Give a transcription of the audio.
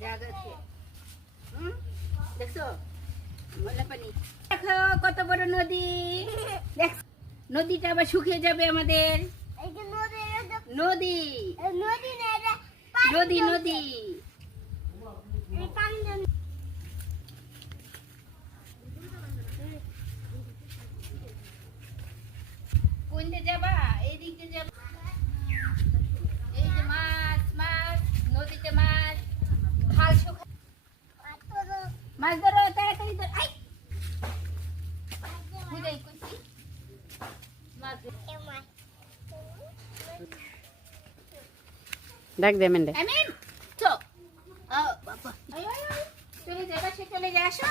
জায়গাতে দেখছো ময়লা পানি দেখো কত বড় নদী দেখ নদীটা আবার শুকিয়ে যাবে আমাদের নদী নদী নদী কোনটা যাবা এইদিকে যাবা এই যে মাছ মাছ নদীতে মাছ খাল শুকা মাছ ধরো তাড়াতাড়ি ধরো আই বুঝাই কইছি মাছ ডাক দে মেন্ডে আমিন চো ও বাবা চলে যাবা সে চলে যায় আসো